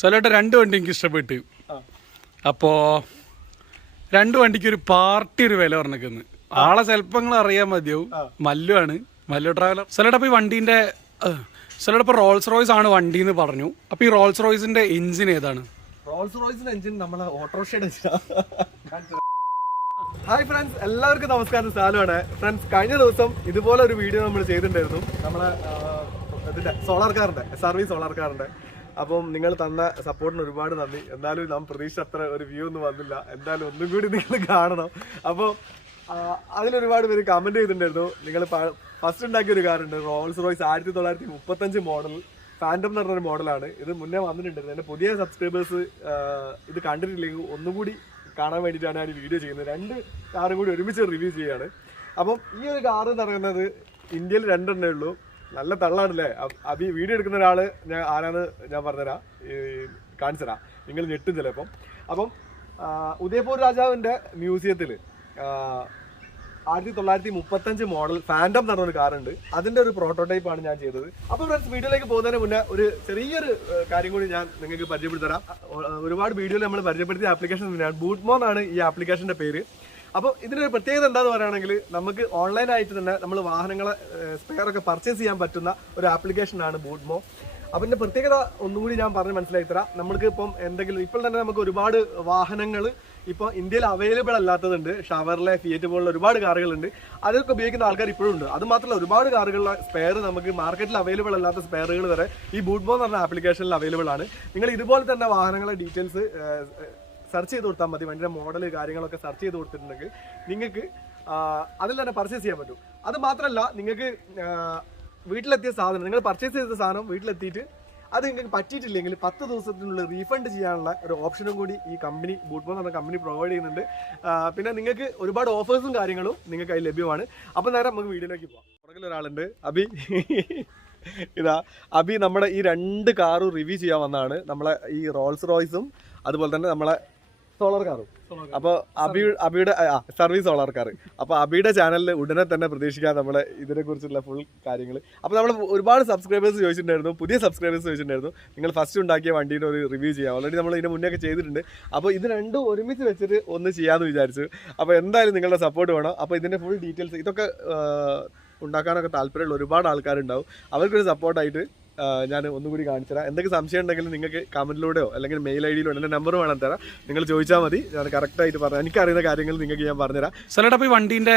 സലോട്ടെ രണ്ട് വണ്ടി എനിക്ക് ഇഷ്ടപ്പെട്ട്. അപ്പോൾ രണ്ട് വണ്ടിക്ക് ഒരു പാർട്ടി ഒരു വില പറഞ്ഞേക്കുന്നത്. ആളെ ചിലപ്പോൾ നിങ്ങൾ അറിയാൻ മതിയാവും. മല്ലു ആണ്, മല്ലു ട്രാവലർ. സലോട്ടെ അപ്പോൾ ഈ വണ്ടീൻ്റെ സലോട്ടെ ഇപ്പോൾ റോൾസ് റോയ്സ് ആണ് വണ്ടി എന്ന് പറഞ്ഞു. അപ്പോൾ ഈ റോൾസ് റോയ്സിന്റെ എഞ്ചിൻ ഏതാണ്? റോൾസ് റോയ്സിന്റെ എഞ്ചിൻ നമ്മളെ ഓട്ടോറിക്ഷയുടെ. ഹായ് ഫ്രണ്ട്സ്, എല്ലാവർക്കും നമസ്കാരം. സാലു ആണ്. ഫ്രണ്ട്സ്, കഴിഞ്ഞ ദിവസം ഇതുപോലെ ഒരു വീഡിയോ നമ്മൾ ചെയ്തിട്ടുണ്ടായിരുന്നു നമ്മളെ ഇതിന്റെ സോളാർ കാറിന്റെ, സർവീസ് സോളാർ കാറിന്റെ. അപ്പം നിങ്ങൾ തന്ന സപ്പോർട്ടിന് ഒരുപാട് നന്ദി. എന്തായാലും നാം പ്രതീക്ഷ അത്ര ഒരു വ്യൂ ഒന്നും വന്നില്ല. എന്തായാലും ഒന്നും കൂടി നിങ്ങൾ കാണണം. അപ്പോൾ അതിലൊരുപാട് പേര് കമന്റ് ചെയ്തിട്ടുണ്ടായിരുന്നു. നിങ്ങൾ ഫസ്റ്റ് ഉണ്ടാക്കിയ ഒരു കാറുണ്ട്, റോൾസ് റോയ്സ് 1935 മോഡൽ ഫാൻറ്റം എന്ന് പറഞ്ഞൊരു മോഡലാണ്. ഇത് മുന്നേ വന്നിട്ടുണ്ടായിരുന്നു. എൻ്റെ പുതിയ സബ്സ്ക്രൈബേഴ്സ് ഇത് കണ്ടിട്ടില്ലെങ്കിൽ ഒന്നുകൂടി കാണാൻ വേണ്ടിയിട്ടാണ് ഞാൻ ഈ വീഡിയോ ചെയ്യുന്നത്. രണ്ട് കാറും കൂടി ഒരുമിച്ച് റിവ്യൂ ചെയ്യുകയാണ്. അപ്പം ഈ ഒരു കാറ് എന്ന് പറയുന്നത് ഇന്ത്യയിൽ 2 ഉള്ളൂ. നല്ല തള്ളാണല്ലേ. അഭി വീഡിയോ എടുക്കുന്ന ഒരാൾ ഞാൻ ആരാന്ന് ഞാൻ പറഞ്ഞുതരാം, കാണിച്ചു തരാം. നിങ്ങൾ ഞെട്ടും ചിലപ്പം. അപ്പം ഉദയപൂർ രാജാവിൻ്റെ മ്യൂസിയത്തിൽ 1935 മോഡൽ ഫാൻറ്റം എന്ന് പറഞ്ഞൊരു കാറുണ്ട്. അതിൻ്റെ ഒരു പ്രോട്ടോടൈപ്പാണ് ഞാൻ ചെയ്തത്. അപ്പോൾ ഫ്രണ്ട്സ്, വീഡിയോയിലേക്ക് പോകുന്നതിന് മുന്നേ ഒരു ചെറിയൊരു കാര്യം കൂടി ഞാൻ നിങ്ങൾക്ക് പരിചയപ്പെടുത്തി തരാം. ഒരുപാട് വീഡിയോയിൽ നമ്മൾ പരിചയപ്പെടുത്തിയ ആപ്ലിക്കേഷൻ തന്നെയാണ്. ബൂട്ട്മോ എന്നാണ് ഈ ആപ്ലിക്കേഷൻ്റെ പേര്. അപ്പോൾ ഇതിനൊരു പ്രത്യേകത എന്താണെന്ന് പറയുകയാണെങ്കിൽ നമുക്ക് ഓൺലൈനായിട്ട് തന്നെ നമ്മൾ വാഹനങ്ങളെ സ്പെയറൊക്കെ പർച്ചേസ് ചെയ്യാൻ പറ്റുന്ന ഒരു ആപ്ലിക്കേഷനാണ് ബൂട്ട്മോ. അപ്പം ഇതിൻ്റെ പ്രത്യേകത ഒന്നും കൂടി ഞാൻ പറഞ്ഞ് മനസ്സിലാക്കി തരാം. നമുക്ക് ഇപ്പം എന്തെങ്കിലും ഇപ്പോൾ തന്നെ നമുക്ക് ഒരുപാട് വാഹനങ്ങൾ ഇപ്പോൾ ഇന്ത്യയിൽ അവൈലബിൾ അല്ലാത്തതുണ്ട്. ഷവർലെ, ഫിയറ്റ് പോലുള്ള ഒരുപാട് കാറുകളുണ്ട്. അതൊക്കെ ഉപയോഗിക്കുന്ന ആൾക്കാർ ഇപ്പോഴും ഉണ്ട്. അത് മാത്രമല്ല, ഒരുപാട് കാറുകളുടെ സ്പെയർ നമുക്ക് മാർക്കറ്റിൽ അവൈലബിൾ അല്ലാത്ത സ്പെയറുകൾ വരെ ഈ ബൂട്ട്മോ എന്ന് പറഞ്ഞ ആപ്ലിക്കേഷനിൽ അവൈലബിൾ ആണ്. നിങ്ങൾ ഇതുപോലെ തന്നെ വാഹനങ്ങളെ ഡീറ്റെയിൽസ് സെർച്ച് ചെയ്ത് കൊടുത്താൽ മതി. വണ്ടിയുടെ മോഡൽ കാര്യങ്ങളൊക്കെ സെർച്ച് ചെയ്ത് കൊടുത്തിട്ടുണ്ടെങ്കിൽ നിങ്ങൾക്ക് അതിൽ തന്നെ പർച്ചേസ് ചെയ്യാൻ പറ്റും. അത് മാത്രമല്ല, നിങ്ങൾക്ക് വീട്ടിലെത്തിയ സാധനം, നിങ്ങൾ പർച്ചേസ് ചെയ്ത സാധനം വീട്ടിലെത്തിയിട്ട് അത് നിങ്ങൾക്ക് പറ്റിയിട്ടില്ലെങ്കിൽ 10 ദിവസത്തിനുള്ളിൽ റീഫണ്ട് ചെയ്യാനുള്ള ഒരു ഓപ്ഷനും കൂടി ഈ കമ്പനി, ബൂട്ട്മോ എന്ന് പറഞ്ഞ കമ്പനി പ്രൊവൈഡ് ചെയ്യുന്നുണ്ട്. പിന്നെ നിങ്ങൾക്ക് ഒരുപാട് ഓഫേഴ്സും കാര്യങ്ങളും നിങ്ങൾക്ക് അതിൽ ലഭ്യമാണ്. അപ്പം നേരം നമുക്ക് വീഡിയോയിലേക്ക് പോകാം. പുറകിൽ ഒരാളുണ്ട്, അഭി. ഇതാ അഭി നമ്മുടെ ഈ 2 കാറും റിവ്യൂ ചെയ്യാൻ വന്നതാണ്. നമ്മളെ ഈ റോൾസ് റോയ്സും അതുപോലെ തന്നെ നമ്മളെ സോളാർ കാറും. അപ്പോൾ അബിയുടെ സർവീസ് സോളാർ കാർ. അപ്പോൾ അബിയുടെ ചാനലിൽ ഉടനെ തന്നെ പ്രതീക്ഷിക്കാം നമ്മളെ ഇതിനെക്കുറിച്ചുള്ള ഫുൾ കാര്യങ്ങൾ. അപ്പോൾ നമ്മൾ ഒരുപാട് സബ്സ്ക്രൈബേഴ്സ് ചോദിച്ചിട്ടുണ്ടായിരുന്നു, പുതിയ സബ്സ്ക്രൈബേഴ്സ് ചോദിച്ചിട്ടുണ്ടായിരുന്നു, നിങ്ങൾ ഫസ്റ്റ് ഉണ്ടാക്കിയ വണ്ടീൻ്റെ ഒരു റിവ്യൂ ചെയ്യാം. ഓൾറെഡി നമ്മൾ ഇതിന് മുന്നേ ഒക്കെ ചെയ്തിട്ടുണ്ട്. അപ്പോൾ ഇത് രണ്ടും ഒരുമിച്ച് വെച്ചിട്ട് ഒന്ന് ചെയ്യാമെന്ന് വിചാരിച്ചു. അപ്പോൾ എന്തായാലും നിങ്ങളുടെ സപ്പോർട്ട് വേണം. അപ്പോൾ ഇതിൻ്റെ ഫുൾ ഡീറ്റെയിൽസ് ഇതൊക്കെ ഉണ്ടാക്കാനൊക്കെ താല്പര്യമുള്ള ഒരുപാട് ആൾക്കാരുണ്ടാവും. അവർക്കൊരു സപ്പോർട്ടായിട്ട് ഞാൻ ഒന്നുകൂടി കാണിച്ചു തരാം. എന്തൊക്കെ സംശയം ഉണ്ടെങ്കിലും നിങ്ങൾക്ക് കമൻറ്റിലൂടെയോ അല്ലെങ്കിൽ മെയിൽ ഐ ഡിയിലോ എൻ്റെ നമ്പർ വേണം തരാം. നിങ്ങൾ ചോദിച്ചാൽ മതി, ഞാൻ കറക്റ്റായിട്ട് പറഞ്ഞു. എനിക്കറിയുന്ന കാര്യങ്ങൾ നിങ്ങൾക്ക് ഞാൻ പറഞ്ഞുതരാം. സലോട്ടെ അപ്പോൾ ഈ വണ്ടീൻ്റെ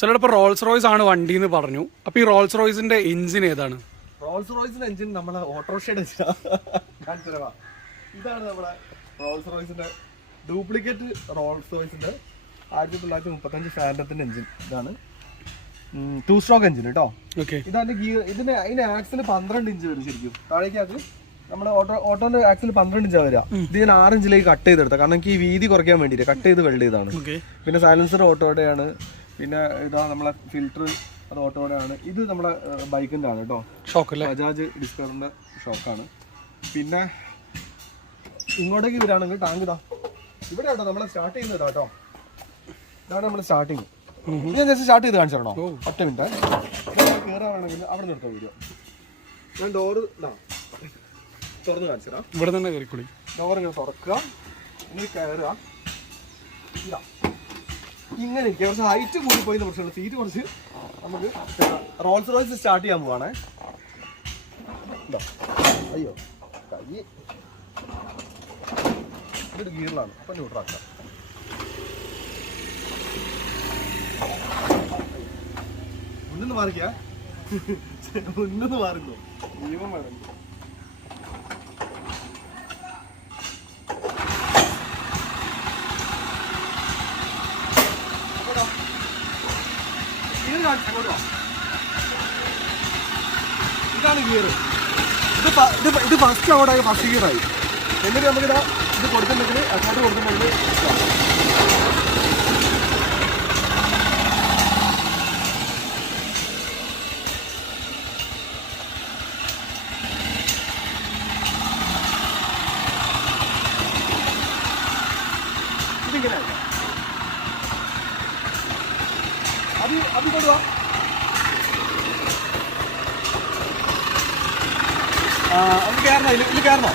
സലോട്ടെ ഇപ്പോൾ റോൾസ് റോയ്സ് ആണ് വണ്ടി എന്ന് പറഞ്ഞു. അപ്പോൾ ഈ റോൾസ് റോയ്സിന്റെ എഞ്ചിൻ ഏതാണ്? റോൾസ് റോയ്സിന്റെ എഞ്ചിൻ നമ്മളെ ഓട്ടോറിക്ഷയുടെ കാണിച്ചു തരാം. ഇതാണ് നമ്മളെ റോൾസ് റോയ്സിന്റെ ഡ്യൂപ്ലിക്കേറ്റ് റോൾസ് റോയ്സിന്റെ 1935 ഫാൻറ്റത്തിന്റെ എഞ്ചിൻ. ഇതാണ് 2 സ്ട്രോക്ക് എഞ്ചിൻ കേട്ടോ. ഇതാണ് ഗിയർ. അതിന് ആക്സിൽ 12 ഇഞ്ച് വരും. ശരിക്കും താഴേക്ക് നമ്മുടെ ഓട്ടോന്റെ ആക്സിൽ 12 ഇഞ്ചാണ് വരിക. ഇത് ഞാൻ 6 ഇഞ്ചിലേക്ക് കട്ട് ചെയ്തെടുത്ത, കാരണം എനിക്ക് ഈ വീതി കുറയ്ക്കാൻ വേണ്ടിയിട്ട് കട്ട് ചെയ്ത് വെൽഡ് ചെയ്താണ്. പിന്നെ സൈലൻസർ ഓട്ടോയുടെയാണ്. പിന്നെ ഇതാ നമ്മളെ ഫിൽറ്റർ, അത് ഓട്ടോയുടെയാണ്. ഇത് നമ്മളെ ബൈക്കിന്റെ ആണ് കേട്ടോ, ബജാജ് ഡിസ്കവറിന്റെ ഷോക്കാണ്. പിന്നെ ഇങ്ങോട്ടേക്ക് വരികയാണെങ്കിൽ ടാങ്ക് ഇതാ ഇവിടെ കേട്ടോ നമ്മളെ സ്റ്റാർട്ട് ചെയ്യുന്നത് കേട്ടോ. ഇതാണ് നമ്മൾ സ്റ്റാർട്ടിങ്. ഞാൻ ജസ്റ്റ് സ്റ്റാർട്ട് ചെയ്ത് കാണിച്ചു തരണോ? ഒറ്റ മിനിറ്റ്. കയറാണെങ്കിൽ അവിടെ നിർത്താം വീഡിയോ. ഞാൻ ഡോറ് തുറന്ന് കാണിച്ചു തരാം. ഇവിടെ തന്നെ കയറിക്കൂടി. ഡോർ ഇങ്ങനെ തുറക്കുക, ഇങ്ങനെ കയറുക. ഇതാ ഇങ്ങനെ ഇരിക്കുക. കുറച്ച് ഹൈറ്റ് കൂടി പോയിന്ന് പ്രശ്നമുള്ള സീറ്റ് കുറച്ച് നമുക്ക് റോൾസ് റോയ്സ് സ്റ്റാർട്ട് ചെയ്യാൻ പോവാണേ. ഇതാ അയ്യോ കൈ ഇതൊരു ഗിയറിലാണ്. അപ്പം ന്യൂട്രാക്കാം. മുന്നിന്ന് മാറിക്കാ, മുന്നിന്ന് മാറുന്നു. ജീവൻ വേണം. ഇതാണ് ഗിയർ. ഇത് ഫസ്റ്റ് ഔട്ടായി, ഫസ്റ്റ് ഗിയറായി. എന്നിട്ട് നമുക്കിതാ ഇത് കൊടുത്തിട്ടുണ്ടെങ്കിൽ അക്കൗണ്ട് കൊടുത്തിട്ടുണ്ടെങ്കിൽ ഇതിങ്ങനെ അത് കൊടുവാ. അത് കയറണോ? ഇതിൽ കയറണോ?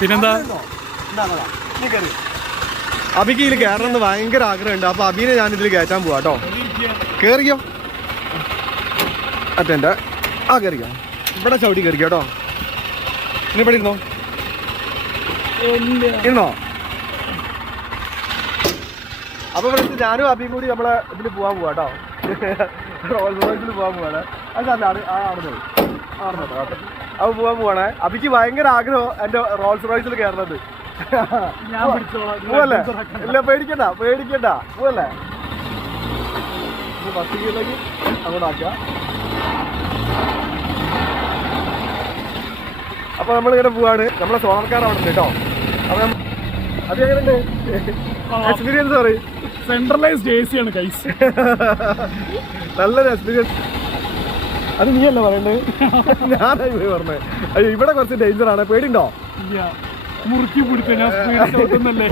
പിന്നെന്താ അബിക്ക് ഇതിൽ കയറണമെന്ന് ഭയങ്കര ആഗ്രഹമുണ്ട്. അപ്പൊ അബീനെ ഞാൻ ഇതിൽ കയറ്റാൻ പോവാ കേട്ടോ. കേറിക്കോ അറ്റൻ്റെ കയറിക്കോ. ഇവിടെ ചവിട്ടി കയറിക്കോ കേട്ടോ. ഇനി ഇവിടെ ഇരുന്നോ ഇരുന്നോ. അപ്പൊ ഇവിടെ ഞാനും അബിയും കൂടി നമ്മളെ ഇതിൽ പോവാൻ പോവാ കേട്ടോ. റോൾസ് റോയ്സിൽ പോവാൻ പോവാണ്. അതല്ല അപ്പൊ പോവാൻ പോവാണേ. അബിക്ക് ഭയങ്കര ആഗ്രഹം എന്റെ റോൾസ് റോയ്സിൽ കയറുന്നത്. പോവല്ലേ? ഇല്ല പേടിക്കണ്ട പോവല്ലേ? ഫസ്റ്റ് ഗിയറിലേക്ക് അങ്ങോട്ടാക്കുക. അപ്പൊ നമ്മളിങ്ങനെ പോവാണ്. നമ്മളെ സോളർക്കാർ അവിടെ ഉണ്ട് കേട്ടോ. അപ്പൊ അത് എങ്ങനെയുണ്ട് എക്സ്പീരിയൻസ് പറയും? സെൻട്രലൈസ്ഡ് AC ആണ് ഗൈസ്. നല്ലൊരു എക്സ്പീരിയൻസ്. അത് നീയല്ല പറയണ്ടേ, ഞാനായി പോയി പറഞ്ഞേ. അയ്യോ ഇവിടെ കുറച്ച് ഡേഞ്ചർ ആണ്. പേടിണ്ടോ? മുറുക്കി പിടിച്ചല്ലേ.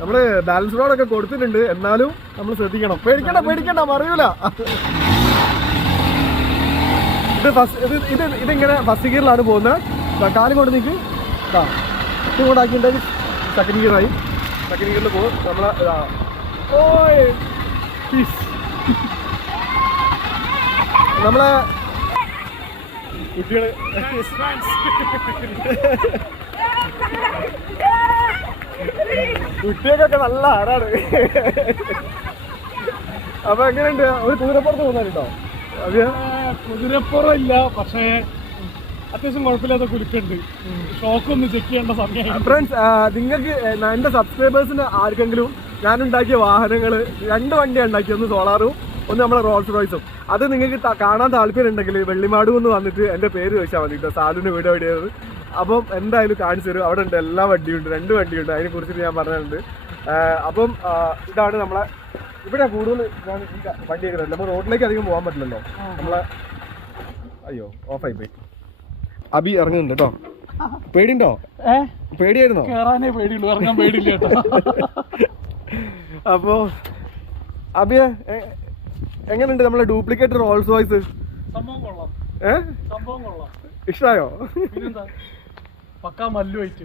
നമ്മള് ബാലൻസ് റോഡൊക്കെ കൊടുത്തിട്ടുണ്ട്, എന്നാലും നമ്മൾ ശ്രദ്ധിക്കണം. പേടിക്കണ്ട മറിയൂല. ഇതിങ്ങനെ ഫസ്റ്റ് ഗിയറിലാണ് പോകുന്നത്. കാലും കൊണ്ട് നിൽക്ക് ഇങ്ങോട്ട് ആക്കിയിട്ടുണ്ടെങ്കിൽ സെക്കൻഡ് ഗിയറായി. സെക്കൻഡ് ഗിയറിൽ പോകും നമ്മളെ. നമ്മളെ കുട്ടികള് കുട്ടികൾക്കൊക്കെ നല്ല ആരാണ്. അപ്പൊ എങ്ങനെയുണ്ട്? ഒരു കുതിരപ്പുറത്ത് പോകുന്നുണ്ടോ? കുതിരപ്പുറം ഇല്ല, പക്ഷേ അത്യാവശ്യം കുഴപ്പമില്ലാത്ത കുലുക്കുണ്ട്. ഷോക്കൊന്ന് ചെക്ക് ചെയ്യേണ്ട സമയം. ഫ്രണ്ട്സ്, നിങ്ങൾക്ക് എന്റെ സബ്സ്ക്രൈബേഴ്സിന് ആർക്കെങ്കിലും ഞാനുണ്ടാക്കിയ വാഹനങ്ങൾ 2 വണ്ടിയാണ് ഉണ്ടാക്കി. ഒന്ന് സോളാറും ഒന്ന് നമ്മളെ റോൾസ് റോയ്സും. അത് നിങ്ങൾക്ക് കാണാൻ താല്പര്യം ഉണ്ടെങ്കിൽ വെള്ളിമാടു എന്ന് വന്നിട്ട് എൻ്റെ പേര് ചോദിച്ചാൽ മതി കേട്ടോ. സാലുവിൻ്റെ വീട് എവിടെയാണ്. അപ്പം എന്തായാലും കാണിച്ചു തരും. അവിടെ ഉണ്ട്, എല്ലാ വണ്ടിയുണ്ട്, 2 വണ്ടിയുണ്ട്. അതിനെ കുറിച്ചിട്ട് ഞാൻ പറഞ്ഞിട്ടുണ്ട്. അപ്പം ഇതാണ് നമ്മളെ ഇവിടെ കൂടുതൽ ഞാൻ ഈ വണ്ടിയൊക്കെ വരില്ല. നമ്മൾ റോഡിലേക്ക് അധികം പോകാൻ പറ്റില്ലല്ലോ നമ്മളെ. അയ്യോ ഓഫായി പോയി. അബി ഇറങ്ങുന്നുണ്ട് കേട്ടോ. പേടിയുണ്ടോ? പേടിയായിരുന്നോ? കേറാനേ പേടിയുള്ളൂ, ഇറങ്ങാൻ പേടിയില്ല കേട്ടോ. അപ്പോ അബിയെ എങ്ങനെയുണ്ട് നമ്മളെ ഡ്യൂപ്ലിക്കേറ്റ് റോൾസ് റോയ്സ്? സംഭവം കൊള്ളാം. സംഭവം കൊള്ളാം. ഇഷ്ടായോ? പക്കാ മല്ലുമായിട്ട്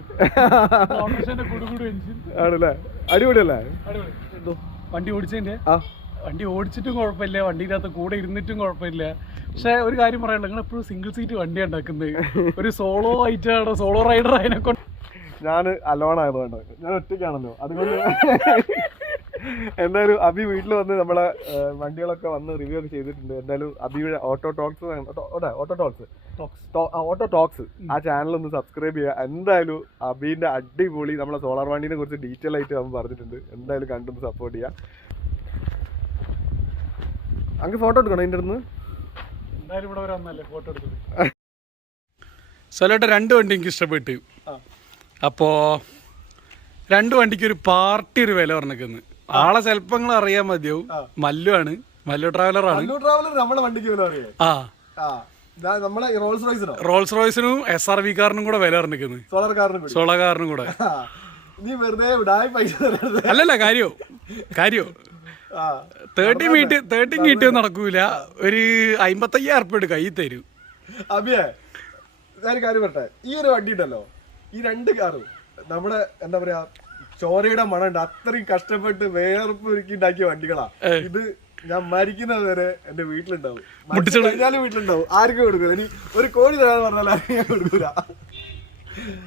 ആണല്ലേ? അടിപൊളിയല്ലേ? വണ്ടി ഓടിച്ചതിന്റെ വണ്ടി ഓടിച്ചിട്ടും കുഴപ്പമില്ല, വണ്ടിക്കകത്ത് കൂടെ ഇരുന്നിട്ടും കുഴപ്പമില്ല. പക്ഷെ ഒരു കാര്യം പറയാനുള്ളത്, നിങ്ങൾ എപ്പോഴും സിംഗിൾ സീറ്റ് വണ്ടിയാണ് ഉണ്ടാക്കുന്നത്. ഒരു സോളോ ആയിട്ടാണ്, സോളോ റൈഡർ അതിനെക്കൊണ്ട്. ഞാൻ അലോൺ ആയതുകൊണ്ട്, ഞാൻ ഒറ്റയ്ക്കാണല്ലോ, അതുകൊണ്ട് എന്തായാലും അബി വീട്ടിൽ വന്ന് നമ്മളെ വണ്ടികളൊക്കെ വന്ന് റിവ്യൂ ഒക്കെ ചെയ്തിട്ടുണ്ട്. എന്തായാലും അബിയുടെ ഓട്ടോ ടോക്സ് ആ ചാനൽ ഒന്ന് സബ്സ്ക്രൈബ് ചെയ്യുക. എന്തായാലും അബീന്റെ അടിപൊളി നമ്മളെ സോളാർ വണ്ടീനെ കുറിച്ച് ഡീറ്റെയിൽ ആയിട്ട് അവൻ പറഞ്ഞിട്ടുണ്ട്. എന്തായാലും കണ്ടൊന്ന് സപ്പോർട്ട് ചെയ്യുക. അങ്ങ് ഫോട്ടോ എടുക്കണം അതിൻ്റെ അടുത്ത്. എന്തായാലും ഇവിടെ വന്നല്ലേ ഫോട്ടോ എടുക്കുന്നത്. സലോട്ടെ 2 വണ്ടി എനിക്ക് ഇഷ്ടപ്പെട്ട്. അപ്പോൾ 2 വണ്ടിക്ക് ഒരു പാർട്ടി ഒരു വില പറഞ്ഞേക്കുന്നത്. ആളെ ചിലപ്പോൾ നിങ്ങൾ അറിയാൻ മതിയാവും. മല്ലുവാണ്, മല്ലു ട്രാവലറാണ്. നമ്മളെ വണ്ടിക്ക് റോൾസ് റോയ്സിനും SRV കാറിനും കൂടെ വില പറഞ്ഞേക്കുന്നത്. സോളാർ കാറിനും കൂടെ. അല്ലല്ല കാര്യോ 30 മീറ്റർ നടക്കൂല. ഒരു 55,000 ഉറുപ്പിക കയ്യിൽ തരൂ. അബിയെ ഞാൻ കാര്യം പറട്ടെ, ഈ ഒരു വണ്ടി ഉണ്ടല്ലോ, ഈ 2 കാറും നമ്മുടെ എന്താ പറയാ ചോരയുടെ മണമുണ്ട്. അത്രയും കഷ്ടപ്പെട്ട് വേർപ്പ് ഒരുക്കി ഉണ്ടാക്കിയ വണ്ടികളാ. ഇത് ഞാൻ മരിക്കുന്നത് വരെ എന്റെ വീട്ടിലുണ്ടാവും. വീട്ടിലുണ്ടാവും. ആർക്കും കൊടുക്കൂല. ഇനി 1 കോടി തരാന്ന് പറഞ്ഞാൽ ആർക്കും ഞാൻ കൊടുക്കൂല.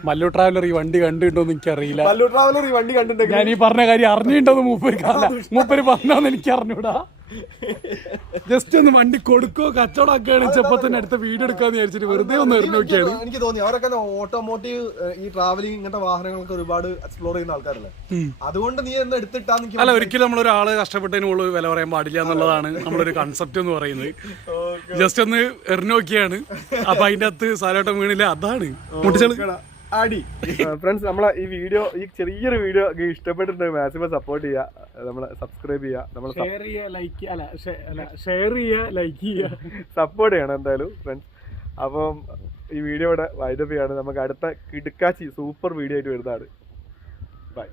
മല്ലു ട്രാവലർ ഈ വണ്ടി കണ്ടിട്ടുണ്ടോന്ന് എനിക്കറിയില്ല. മല്ലു ട്രാവലർ ഈ വണ്ടി കണ്ടിട്ടുണ്ടെങ്കിൽ ഞാൻ ഈ പറഞ്ഞ കാര്യം അറിഞ്ഞിട്ടുണ്ടോ മൂപ്പര് പറഞ്ഞോന്ന് എനിക്ക് അറിഞ്ഞൂടാ. ജസ്റ്റ് ഒന്ന് വണ്ടി കൊടുക്കോ കച്ചവടമൊക്കെയാണ് ഇപ്പൊ തന്നെ അടുത്ത വീഡിയോ എടുക്കാന്ന് വിചാരിച്ചിട്ട് വെറുതെ ഒന്ന് എറിഞ്ഞു നോക്കിയാണ്. എനിക്ക് തോന്നി അവരൊക്കെ ഓട്ടോമോട്ടീവ് ഈ ട്രാവലിംഗ് ഇങ്ങനത്തെ വാഹനങ്ങളൊക്കെ ഒരുപാട് എക്സ്പ്ലോർ ചെയ്യുന്ന ആൾക്കാരല്ലേ. അതുകൊണ്ട് നീ എന്താ എടുത്തിട്ടാന്ന്. അല്ല, ഒരിക്കലും നമ്മളൊരാള് കഷ്ടപ്പെട്ടതിനുള്ള വില പറയാൻ പാടില്ല എന്നുള്ളതാണ് നമ്മളൊരു കൺസെപ്റ്റ് എന്ന് പറയുന്നത്. ജസ്റ്റ് ഒന്ന് എറിഞ്ഞു നോക്കിയാണ്. അപ്പൊ അതിന്റെ അകത്ത് സാലോട്ടം വീണില്ല. അതാണ് മുട്ടിച്ചെള് അടി. ഫ്രണ്ട്സ്, നമ്മളെ ഈ വീഡിയോ, ഈ ചെറിയൊരു വീഡിയോ ഇഷ്ടപ്പെട്ടിട്ടുണ്ടെങ്കിൽ മാക്സിമം സപ്പോർട്ട് ചെയ്യുക, നമ്മളെ സബ്സ്ക്രൈബ് ചെയ്യുക, നമ്മൾ ഷെയർ ചെയ്യുക, ലൈക്ക് ചെയ്യുക, സപ്പോർട്ട് ചെയ്യണം എന്തായാലും ഫ്രണ്ട്സ്. അപ്പം ഈ വീഡിയോ ഇവിടെ വൈൻഡപ്പ് ചെയ്യാണ്. നമുക്ക് അടുത്ത കിടുക്കാച്ചി സൂപ്പർ വീഡിയോ ആയിട്ട് വരുന്നതാണ്. ബൈ.